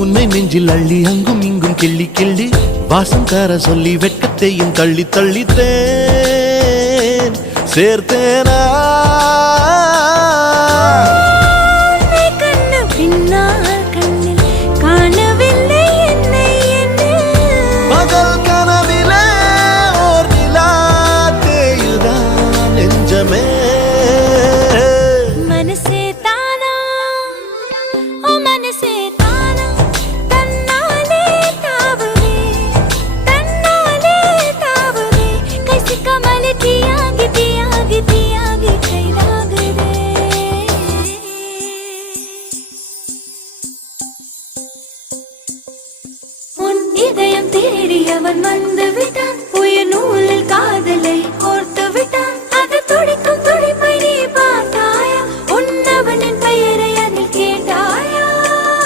உன்னை நெஞ்சில் அள்ளி அங்கும் இங்கும் கிள்ளி கிள்ளி வாசம் தர சொல்லி வெட்கத்தையும் தள்ளி தள்ளித்தேன் சேர்த்தேனா பகல் கனவிலே ஓர் நிலா தேயுதான் நெஞ்சமே இதயம் தேடியவன் வந்து விட்டான் உயிர் நூலில் காதலை கோர்த்து விட்டான்